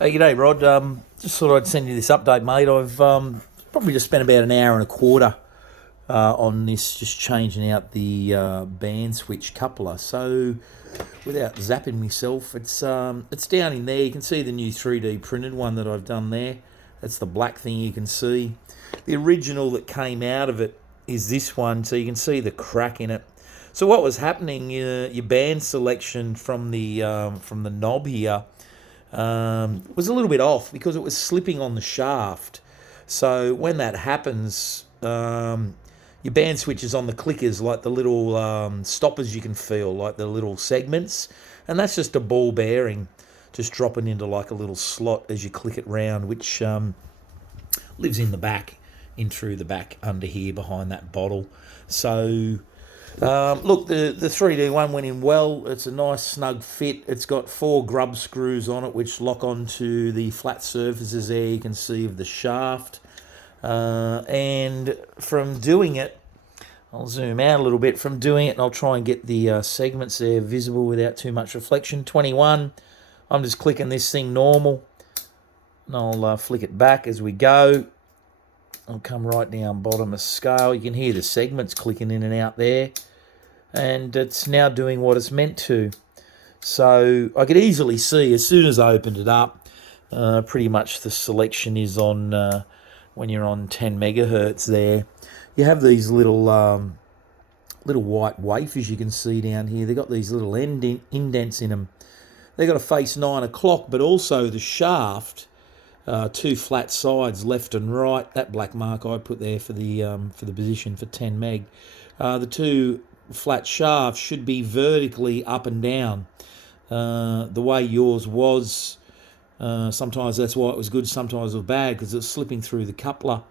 Hey, g'day, Rod. Just thought I'd send you this update, mate. I've probably just spent about an hour and a quarter on this, just changing out the band switch coupler. So, without zapping myself, it's down in there. You can see the new 3D printed one that I've done there. That's the black thing you can see. The original that came out of it is this one, so you can see the crack in it. So what was happening? Your band selection from the knob here was a little bit off because it was slipping on the shaft. So when that happens, your band switches on the clickers, like the little stoppers you can feel, like the little segments, and that's just a ball bearing just dropping into like a little slot as you click it round, which lives in the back, in through the back under here behind that bottle. So look, the 3D one went in well. It's a nice snug fit. It's got 4 grub screws on it which lock onto the flat surfaces there you can see of the shaft. And from doing it, I'll zoom out a little bit. From doing it, and I'll try and get the segments there visible without too much reflection. 21, I'm just clicking this thing normal, and I'll flick it back as we go. I'll come right down bottom of scale. You can hear the segments clicking in and out there, and it's now doing what it's meant to. So I could easily see as soon as I opened it up, pretty much the selection is on when you're on 10 megahertz there. You have these little white wafers you can see down here. They've got these little indents in them. They've got to face 9 o'clock, but also the shaft, 2 flat sides, left and right. That black mark I put there for the position for 10 meg. The 2 flat shafts should be vertically up and down. The way yours was, sometimes that's why it was good, sometimes it was bad, because it's slipping through the coupler.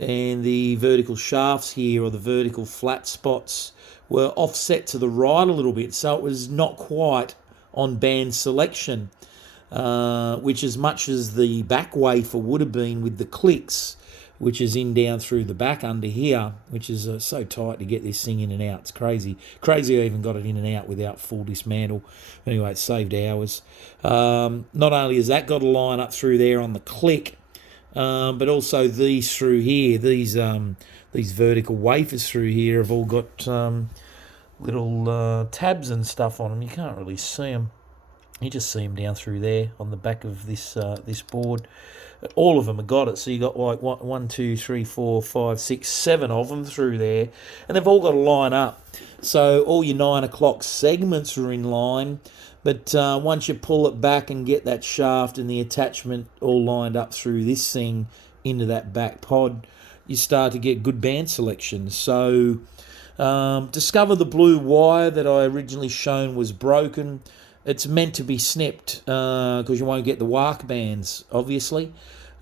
And the vertical shafts here, or the vertical flat spots, were offset to the right a little bit, so it was not quite on band selection, which as much as the back wafer would have been with the clicks, which is in down through the back under here, which is so tight to get this thing in and out. It's crazy. Crazy I even got it in and out without full dismantle. Anyway, it saved hours. Not only has that got to line up through there on the click, but also these through here, these vertical wafers through here have all got little tabs and stuff on them. You can't really see them. You just see them down through there on the back of this board. All of them have got it. So you got like 1, 2, 3, 4, 5, 6, 7 of them through there, and they've all got to line up. So all your 9 o'clock segments are in line. But once you pull it back and get that shaft and the attachment all lined up through this thing into that back pod, you start to get good band selection. So discover the blue wire that I originally shown was broken. It's meant to be snipped because you won't get the WARC bands, obviously.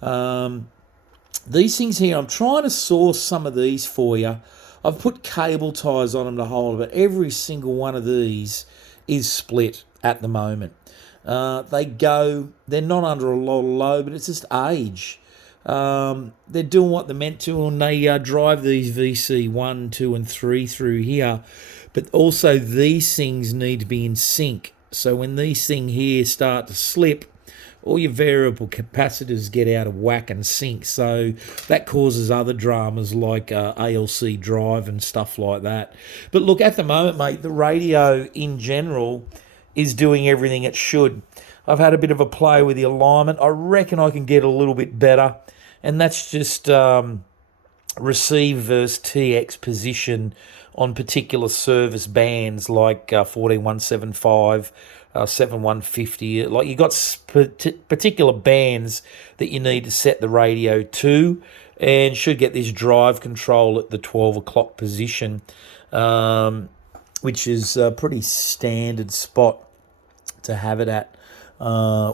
These things here, I'm trying to source some of these for you. I've put cable ties on them to hold it, but every single one of these is split at the moment. They're not under a lot of load, but it's just age. They're doing what they're meant to, and they drive these VC 1, 2, and 3 through here. But also these things need to be in sync. So when these things here start to slip, all your variable capacitors get out of whack and sync. So that causes other dramas like ALC drive and stuff like that. But look, at the moment, mate, the radio in general is doing everything it should. I've had a bit of a play with the alignment. I reckon I can get a little bit better. And that's just receive versus TX position on particular service bands like 14175, 7150. Like you got particular bands that you need to set the radio to, and should get this drive control at the 12 o'clock position, which is a pretty standard spot to have it at.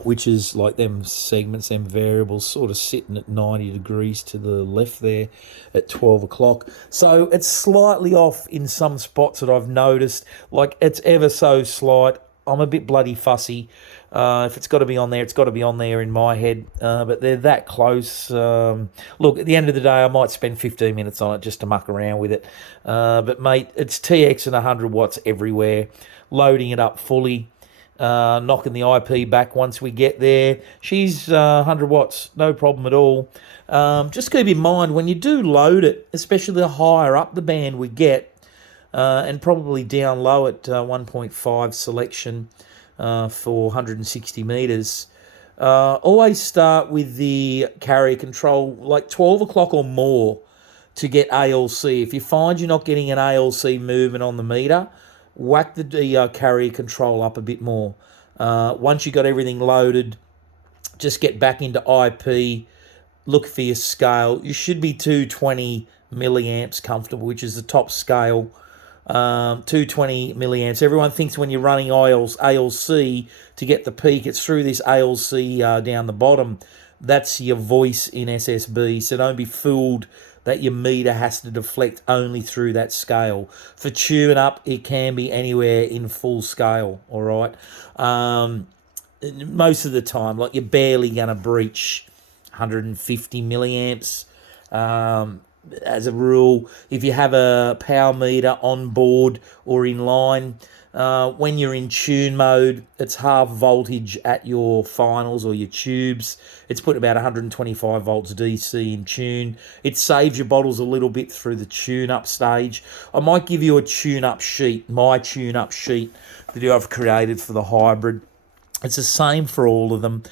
Which is like them segments, them variables sort of sitting at 90 degrees to the left there at 12 o'clock. So it's slightly off in some spots that I've noticed. Like it's ever so slight. I'm a bit bloody fussy. If it's got to be on there, it's got to be on there in my head. But they're that close. Look, at the end of the day, I might spend 15 minutes on it just to muck around with it. But, mate, it's TX and 100 watts everywhere. Loading it up fully. knocking the IP back once we get there. She's 100 watts, no problem at all. Just keep in mind, when you do load it, especially the higher up the band we get, and probably down low at 1.5 selection for 160 metres, always start with the carrier control like 12 o'clock or more to get ALC. If you find you're not getting an ALC movement on the meter, whack the carrier control up a bit more. Once you got everything loaded, just get back into IP, look for your scale. You should be 220 milliamps comfortable, which is the top scale. 220 milliamps. Everyone thinks when you're running ALC to get the peak, it's through this ALC down the bottom. That's your voice in SSB, so don't be fooled that your meter has to deflect only through that scale. For tune up, it can be anywhere in full scale, all right? Most of the time, like, you're barely going to breach 150 milliamps. As a rule, if you have a power meter on board or in line, when you're in tune mode, it's half voltage at your finals or your tubes. It's put about 125 volts DC in tune. It saves your bottles a little bit through the tune-up stage. I might give you a tune-up sheet, my tune-up sheet that I've created for the hybrid. It's the same for all of them.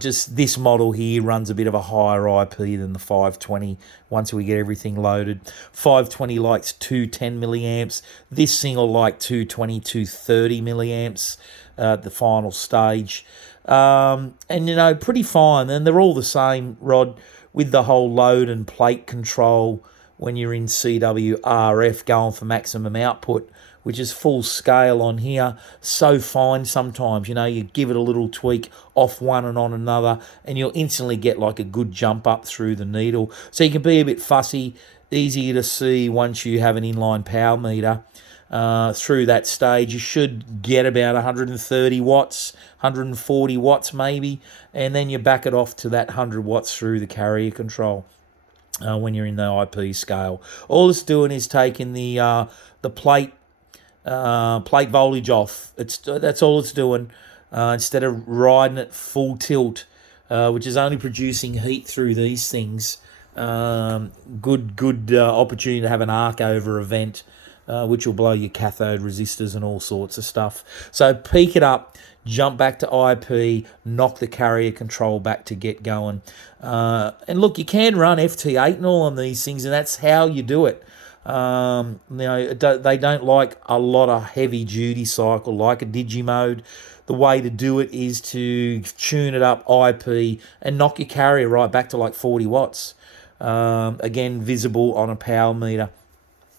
Just this model here runs a bit of a higher IP than the 520 once we get everything loaded. 520 likes 210 milliamps. This single like 220, 230 milliamps at the final stage. And, you know, pretty fine. And they're all the same, Rod, with the whole load and plate control when you're in CWRF going for maximum output, which is full scale on here. So fine sometimes, you know, you give it a little tweak off one and on another, and you'll instantly get like a good jump up through the needle. So you can be a bit fussy, easier to see once you have an inline power meter. Through that stage, you should get about 130 watts, 140 watts maybe, and then you back it off to that 100 watts through the carrier control. When you're in the IP scale, all it's doing is taking the plate voltage off. That's all it's doing. Instead of riding it full tilt, which is only producing heat through these things. Good opportunity to have an arc over event, which will blow your cathode resistors and all sorts of stuff. So peak it up, jump back to IP, knock the carrier control back to get going. And look, you can run FT8 and all on these things, and that's how you do it. You know, they don't like a lot of heavy duty cycle like a Digimode. The way to do it is to tune it up IP and knock your carrier right back to like 40 watts. Again, visible on a power meter,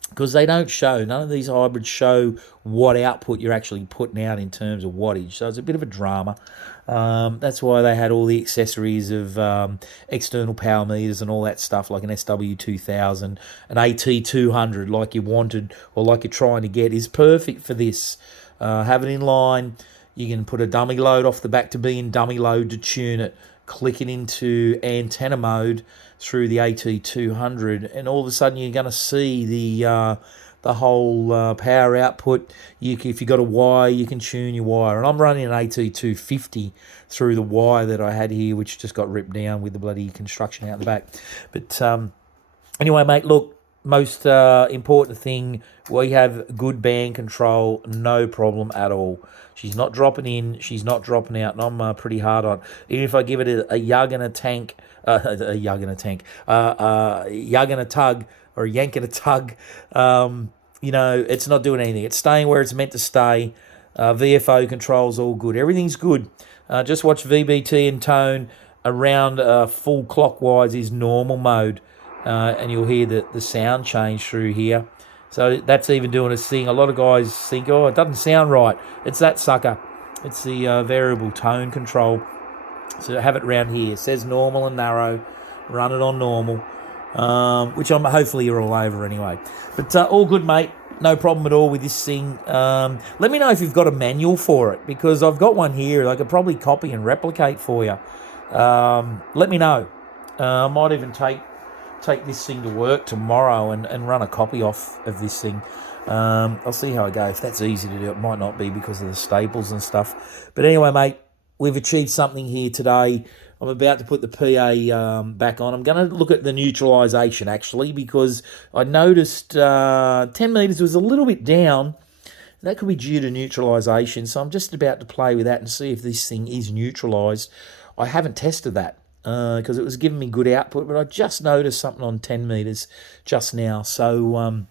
because they don't show, none of these hybrids show what output you're actually putting out in terms of wattage. So it's a bit of a drama. That's why they had all the accessories of external power meters and all that stuff, like an SW2000, an AT200 like you wanted or like you're trying to get, is perfect for this. Have it in line. You can put a dummy load off the back to be in dummy load to tune it. Click it into antenna mode through the AT200, and all of a sudden you're going to see the whole power output. If you've got a wire, you can tune your wire. And I'm running an AT250 through the wire that I had here, which just got ripped down with the bloody construction out the back. But anyway, mate, look, most important thing, we have good band control, no problem at all. She's not dropping in, she's not dropping out, and I'm pretty hard on. Even if I give it a yug and a tank, a yug and a tank, yug and a tug, or a yank and a tug, you know, it's not doing anything. It's staying where it's meant to stay. VFO control's all good. Everything's good. Just watch VBT and tone around full clockwise is normal mode, and you'll hear the sound change through here. So that's even doing its thing. A lot of guys think, oh, it doesn't sound right. It's that sucker. It's the variable tone control. So have it around here. It says normal and narrow. Run it on normal, which hopefully you're all over anyway. But all good, mate. No problem at all with this thing. Let me know if you've got a manual for it, because I've got one here. I could probably copy and replicate for you. Let me know. I might even take this thing to work tomorrow and run a copy off of this thing. I'll see how I go. If that's easy to do, it might not be because of the staples and stuff. But anyway, mate, we've achieved something here today. I'm about to put the PA back on. I'm going to look at the neutralisation, actually, because I noticed 10 metres was a little bit down. That could be due to neutralisation. So I'm just about to play with that and see if this thing is neutralised. I haven't tested that because it was giving me good output, but I just noticed something on 10 metres just now. So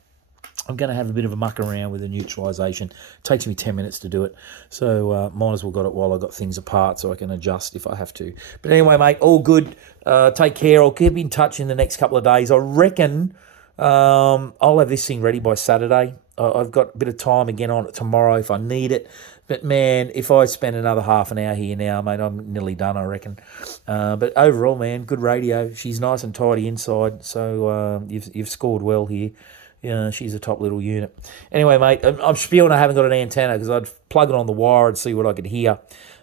I'm going to have a bit of a muck around with the neutralisation. It takes me 10 minutes to do it. So might as well got it while I got things apart so I can adjust if I have to. But anyway, mate, all good. Take care. I'll keep in touch in the next couple of days. I reckon I'll have this thing ready by Saturday. I've got a bit of time again on it tomorrow if I need it. But, man, if I spend another half an hour here now, mate, I'm nearly done, I reckon. But overall, man, good radio. She's nice and tidy inside, so you've scored well here. Yeah, she's a top little unit. Anyway, mate, I'm spewing I haven't got an antenna because I'd plug it on the wire and see what I could hear.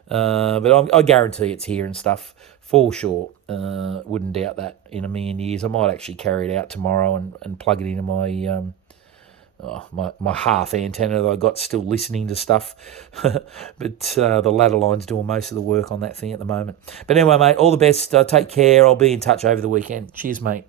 But I guarantee it's here and stuff for sure. Wouldn't doubt that in a million years. I might actually carry it out tomorrow and plug it into my half antenna that I got still listening to stuff. But the ladder line's doing most of the work on that thing at the moment. But anyway, mate, all the best. Take care. I'll be in touch over the weekend. Cheers, mate.